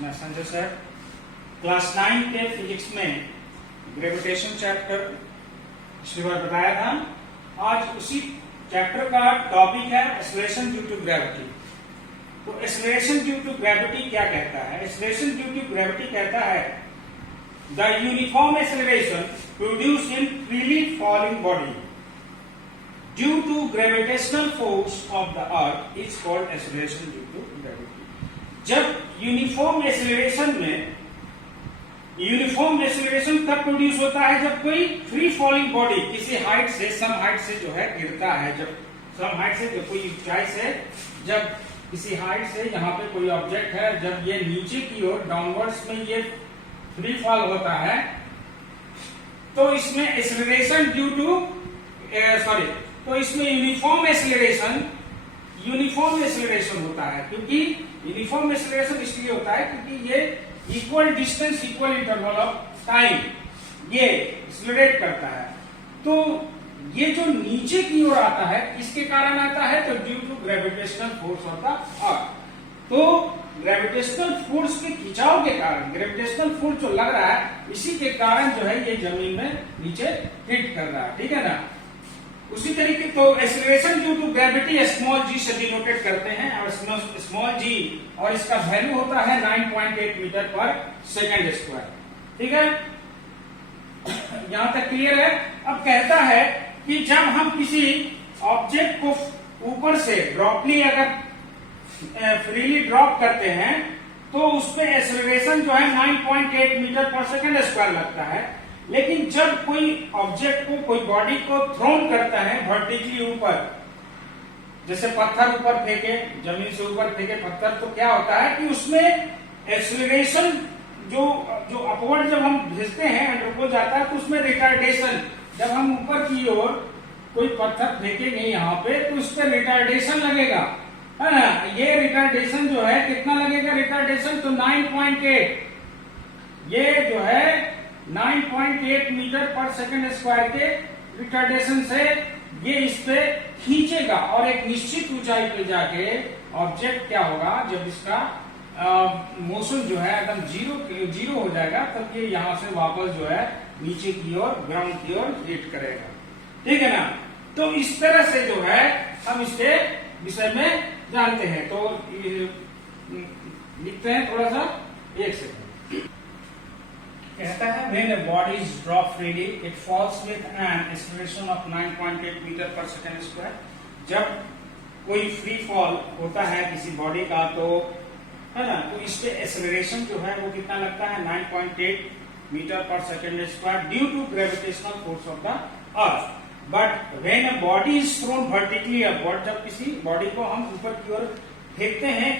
मैं Sanjay sir class 9 के physics में ग्रेविटेशन चैप्टर पिछली बार बताया था। आज उसी चैप्टर का टॉपिक है एक्सेलरेशन ड्यू टू ग्रेविटी। तो एक्सेलरेशन ड्यू टू ग्रेविटी क्या कहता है? एक्सेलरेशन ड्यू टू ग्रेविटी कहता है the uniform acceleration produce in freely falling body due to gravitational force of the earth is called acceleration due to gravity. जब uniform acceleration कब produce होता है? जब कोई फ्री फॉलिंग बॉडी किसी height से सम हाइट से जो है गिरता है, जब सम हाइट से जो कोई ऊंचाई से जब किसी हाइट से यहाँ पे कोई ऑब्जेक्ट है, जब ये नीचे की ओर डाउनवर्ड्स में ये फ्री फॉल होता है तो इसमें एक्सेलरेशन ड्यू टू तो इसमें यूनिफॉर्म एक्सेलरेशन होता है। क्योंकि यूनिफॉर्म एक्सेलरेशन इसलिए होता है क्योंकि ये equal distance equal interval of time ये एक्सेलरेट करता है। तो ये जो नीचे की ओर आता है इसके कारण आता है तो due to gravitational force of the earth. तो ग्रेविटेशनल फोर्स के खिंचाव के कारण, ग्रेविटेशनल फोर्स जो लग रहा है इसी के कारण जो है ये जमीन में नीचे हिट कर रहा है, ठीक है ना। उसी तरीके तो acceleration due to gravity small g से डिनोटेड करते हैं और स्मॉल जी और इसका वैल्यू होता है 9.8 मीटर पर सेकेंड स्क्वायर, ठीक है। यहां तक क्लियर है। अब कहता है कि जब हम किसी ऑब्जेक्ट को ऊपर से ड्रॉपली अगर फ्रीली ड्रॉप करते हैं तो उसमें एक्सेलरेशन जो है 9.8 मीटर पर सेकेंड स्क्वायर लगता है। लेकिन जब कोई ऑब्जेक्ट को, कोई बॉडी को थ्रोन करता है वर्टिकली ऊपर, जैसे पत्थर ऊपर फेंके, जमीन से ऊपर फेंके पत्थर, तो क्या होता है कि उसमें एक्सेलरेशन जो अपवर्ड जब हम भेजते हैं अंडर को जाता है तो उसमें रिटार्डेशन, जब हम ऊपर की ओर कोई पत्थर फेंकेंगे यहाँ पे तो उस पर रिटार्डेशन लगेगा, है ना। ये रिटार्डेशन जो है कितना लगेगा रिटार्डेशन? तो 9.8, ये जो है 9.8 मीटर पर सेकेंड स्क्वायर के रिटार्डेशन से ये इस पे खींचेगा और एक निश्चित ऊंचाई पे जाके ऑब्जेक्ट क्या होगा, जब इसका मोशन जो है एकदम जीरो हो जाएगा तब ये यहां से वापस जो है नीचे की ओर, ग्राउंड की ओर हिट करेगा, ठीक है ना। तो इस तरह से जो है हम इसके विषय में जानते हैं। तो लिखते हैं थोड़ा सा, एक सेकंड। कहता है when a body is dropped freely it falls with an acceleration of 9.8 metre पर सेकेंड स्क्वायर। जब कोई फ्री फॉल होता है किसी बॉडी का तो, है ना, तो इस पे एक्सेलरेशन जो है वो कितना लगता है 9.8 मीटर पर second square due to gravitational force of the earth. But when a body is thrown vertically upward, जब किसी बॉडी को हम ऊपर की ओर फेंकते हैं,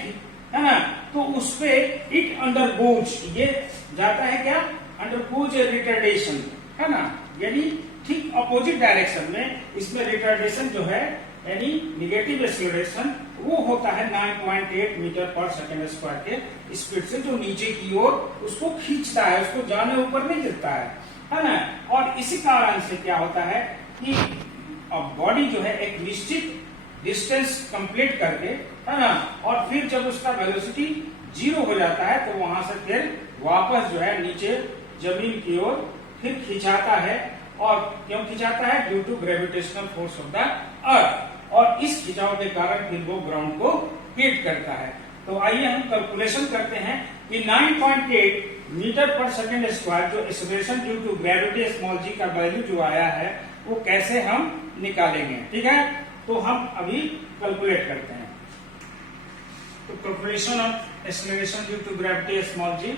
है ना, तो उस पे इट अंडरगोज, ये जाता है क्या, अंडरगोज रिटार्डेशन, है ना, यानी ठीक अपोजिट डायरेक्शन में इसमें रिटार्डेशन जो है यानी निगेटिव एक्सेलरेशन वो होता है 9.8 मीटर पर सेकेंड स्क्वायर के स्पीड से, जो नीचे की ओर उसको खींचता है, उसको जाने ऊपर नहीं गिरता है ना। और इसी कारण से क्या होता है कि बॉडी जो है एक निश्चित डिस्टेंस कंप्लीट करके, है ना, और फिर जब उसका वेलोसिटी जीरो हो जाता है तो वहां से फिर वापस जो है नीचे जमीन की ओर फिर खिंचाता है। और क्यों खिंचाता है? Due to gravitational force of the earth. और इस खिंचाव के कारण फिर वो ग्राउंड को हिट करता है। तो आइए हम कैलकुलेशन करते हैं कि 9.8 मीटर पर सेकेंड स्क्वायर जो acceleration due to gravity small g का वैल्यू जो आया है वो कैसे हम निकालेंगे, ठीक है। तो हम अभी कैलकुलेट करते हैं। तो calculation of acceleration due to gravity small g,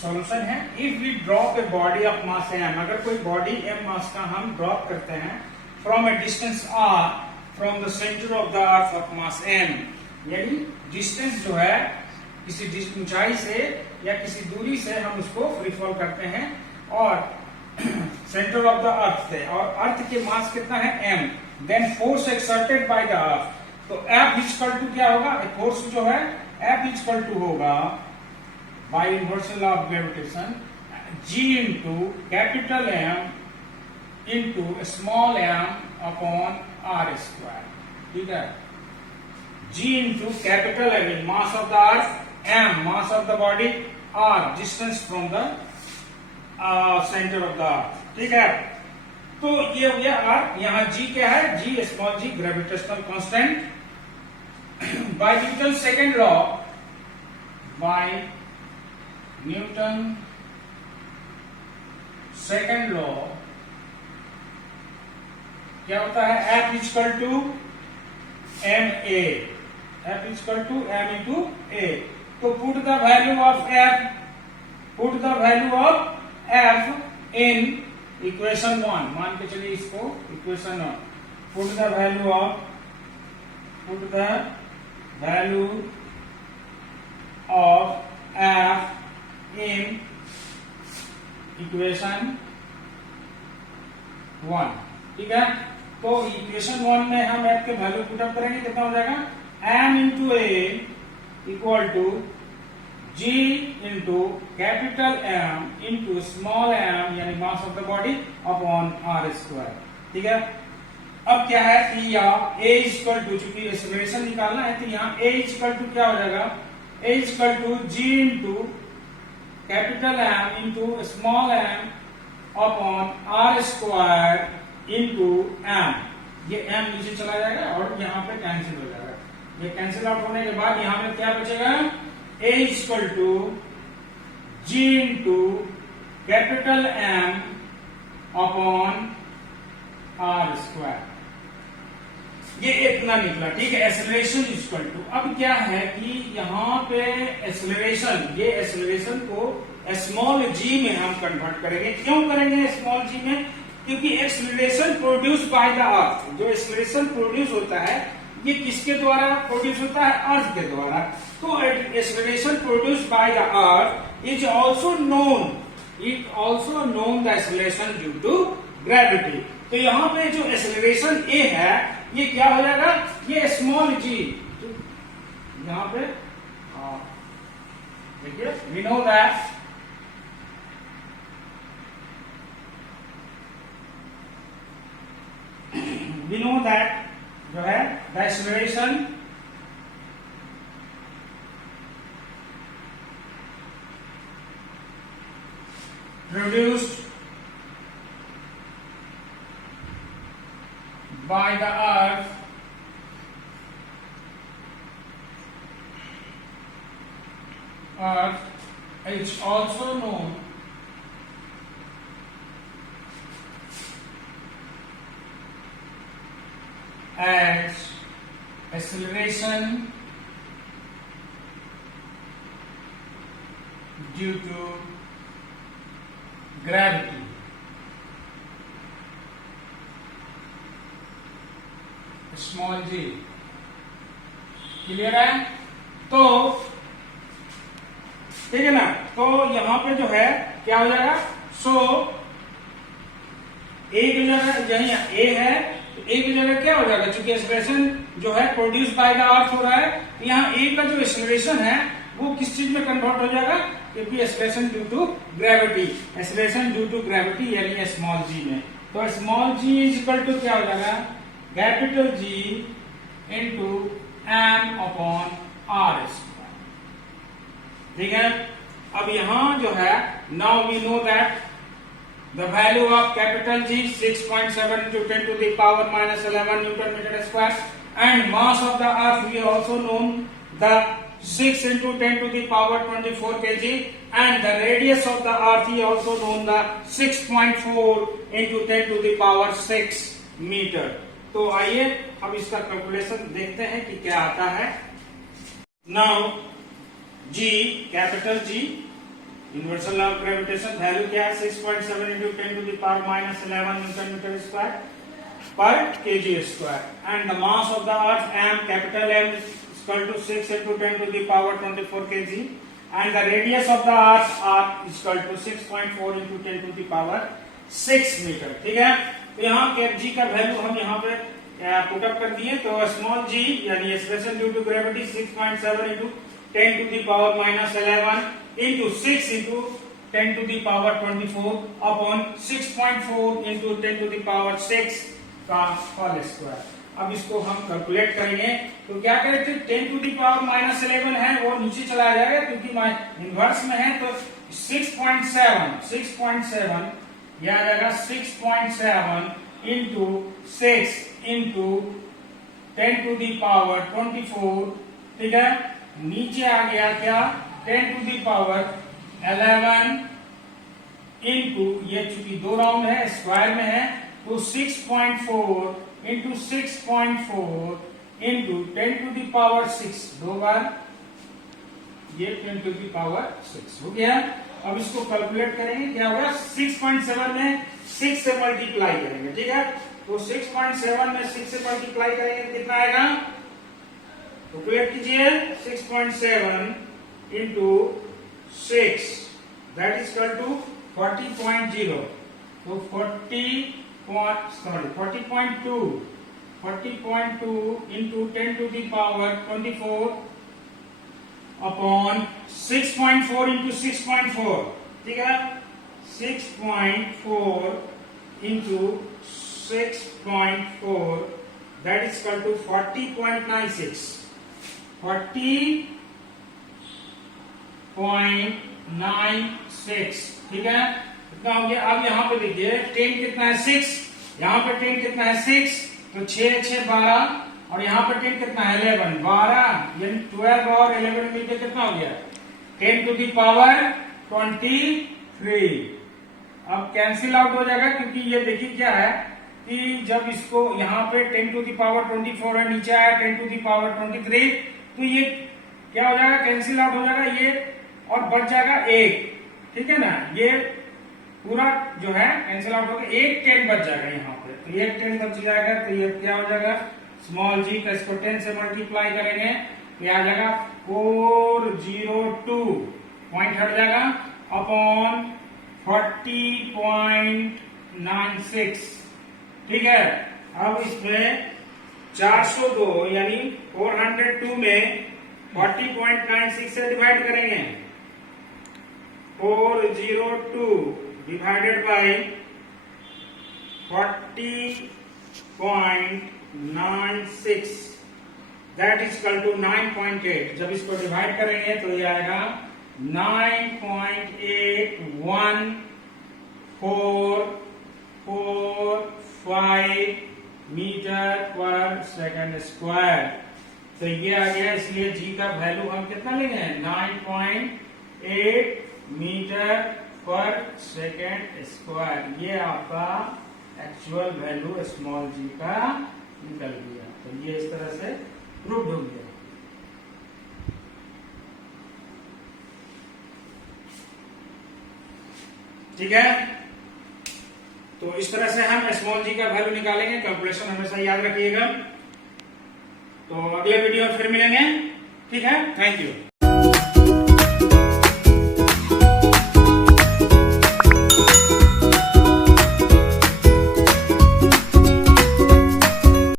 solution है if we drop a body of mass m, अगर कोई बॉडी m मास का हम ड्रॉप करते हैं from A distance r from the centre of the earth of mass m, यानी distance जो है किसी ऊंचाई से या किसी दूरी से हम उसको फ्री फॉल करते हैं और सेंटर ऑफ द अर्थ से, और अर्थ के मास कितना है m, then force exerted by the earth, तो F इक्वल टू क्या होगा, फोर्स जो है F इक्वल टू होगा by inverse law of gravitation G into capital M into small m upon r square, ठीक है। G into capital M, mass of the earth m mass of the body, r distance from the center of the earth. ठीक है, तो ये हो गया r. यहाँ g क्या है? g small g gravitational constant. By Newton second law, by Newton second law क्या होता है? F equal to m a. F equal to m into a. तो put the value of F in equation 1. मान के चलिए इसको equation 1. Put the value of F in equation 1. ठीक है, तो इक्वेशन 1 में हम F के वैल्यू पुटअप करेंगे. कितना हो जाएगा? m into a equal to g into capital M into small m यानी mass of the body upon r square. ठीक है, अब क्या है कि यहाँ a इक्वल टू, चूंकि एक्सेलरेशन निकालना है, तो यहाँ a इक्वल टू क्या हो जाएगा? a equal to g into capital M into small m upon r square into m. ये m नीचे चला जाएगा और यहाँ पे कैंसिल हो जाएगा. ये कैंसिल आउट होने के बाद यहाँ पे क्या बचेगा? a equal to g into capital M upon r square. ये इतना निकला. ठीक है, एक्सेलरेशन इक्वल टू. अब क्या है कि यहाँ पे एक्सेलरेशन, ये एक्सेलरेशन को स्मॉल g में हम कन्वर्ट करेंगे. क्यों करेंगे स्मॉल g में? क्योंकि एक्सेलरेशन प्रोड्यूस बाय द अर्थ, जो एक्सेलरेशन प्रोड्यूस होता है ये किसके द्वारा प्रोड्यूस होता है? अर्थ के द्वारा. तो acceleration produce by the earth is also known the acceleration due to gravity. तो यहाँ पे जो एक्सेलरेशन ए है ये क्या हो जाएगा? ये स्मॉल g. यहाँ पे देखिए, वी नो दैट जो है the acceleration produced by the earth is also known as acceleration due to gravity. Small g. Clear है? तो ठीक है ना, तो यहां पे जो है क्या हो जाएगा? सो ए की जगह यही ए है, तो ए की जगह क्या हो जाएगा? चूंकि एक्सेलरेशन जो है प्रोड्यूस बाय द अर्थ हो रहा है, तो यहाँ ए का जो एक्सेलरेशन है वो किस चीज में कन्वर्ट हो जाएगा? क्योंकि acceleration due to gravity, acceleration due to gravity यानी स्मॉल जी में. तो small g is equal to क्या हो जाएगा? Capital G into M upon r square. ठीक है, अब यहां जो है now we know that the value of capital G 6.7 into 10 to the power minus 11 Newton meter square, and mass of the earth we also known the 6 into 10 to the power 24 kg, and the radius of the earth is also known the 6.4 into 10 to the power 6 meter. तो आइए अब इसका calculation देखते हैं कि क्या आता है. Now G, capital G, universal law of gravitation value क्या है? 6.7 into 10 to the power minus 11 Newton meter square per kg square, and the mass of the earth m, capital M is equal to 6 into 10 to the power 24 kg, and the radius of the earth r is equal to 6.4 into 10 to the power 6 meter. ठीक है, तो यहाँ cap जी का value हम यहाँ पे put up कर दिए. तो स्मॉल जी यानी acceleration due to gravity 6.7 into 10 to the power minus 11 into 6 into 10 to the power 24 upon 6.4 into 10 to the power 6 का होल स्क्वायर. अब इसको हम कैलकुलेट करेंगे। तो क्या करें, 10 टू दी पावर माइनस 11 है वो नीचे चला जाएगा क्योंकि इनवर्स में है। तो 6.7 यह आ जाएगा 6.7 into 6 into 10 to the power 24, ठीक है। नीचे आ गया क्या, 10 टू दी पावर 11 इंटू, ये चूंकि 2 राउंड है स्क्वायर में है, तो 6.4 into 6.4 into 10 to the power 6, 2 बार ये 10 टू दी पावर 6 हो गया। अब इसको कैलकुलेट करेंगे, क्या होगा, 6.7 में 6 से मल्टीप्लाई करेंगे, ठीक है। तो 6.7 में 6 से मल्टीप्लाई करेंगे कितना आएगा, कैलकुलेट कीजिए। 6.7 into 6 that is equal to 40.0, तो 40.2 into 10 to the power 24 upon 6.4 into 6.4, ठीक है। 6.4 into 6.4 that is equal to 40.96, 40.96, ठीक है। कितना हो गया। अब यहाँ पे देखिए 10 कितना है 6, यहाँ पे 10 कितना है 6, तो 6 6 12, और यहाँ पे 10 कितना है 11, 12 यानी 12 और 11 मिलकर कितना हो गया 10 टू दी पावर 23। अब कैंसिल आउट हो जाएगा क्योंकि ये देखिए क्या है कि जब इसको यहाँ पे 10 टू दी पावर 24 है, नीचे आया 10 टू दी पावर 23, तो ये क्या हो जाएगा, कैंसिल आउट हो जाएगा ये, और बच जाएगा 1, ठीक है ना। ये पूरा जो है कैंसिल आउट होगा, 1 10 बच जाएगा यहाँ पे, तो 1 10 बच जाएगा। तो ये क्या हो जाएगा, स्मॉल जी का इसको 10 से मल्टीप्लाई करेंगे, ये आ जाएगा 402, पॉइंट हट जाएगा, अपॉन 40.96, ठीक है। अब इसमें 402 यानी 402 में 40.96 से डिवाइड करेंगे, 402 divided by 40.96 that is equal to 9.8। जब इसको डिवाइड करेंगे तो ये आएगा 9.8145 मीटर पर सेकंड स्क्वायर। तो ये आ गया, इसलिए जी का वैल्यू हम कितना लेंगे, 9.8 मीटर पर सेकेंड स्क्वायर। ये आपका एक्चुअल वैल्यू स्मॉल जी का निकल गया। तो ये इस तरह से प्रूव हो गया। ठीक है, तो इस तरह से हम स्मॉल जी का वैल्यू निकालेंगे। कैलकुलेशन हमेशा याद रखिएगा। तो अगले वीडियो में फिर मिलेंगे, ठीक है। Thank you.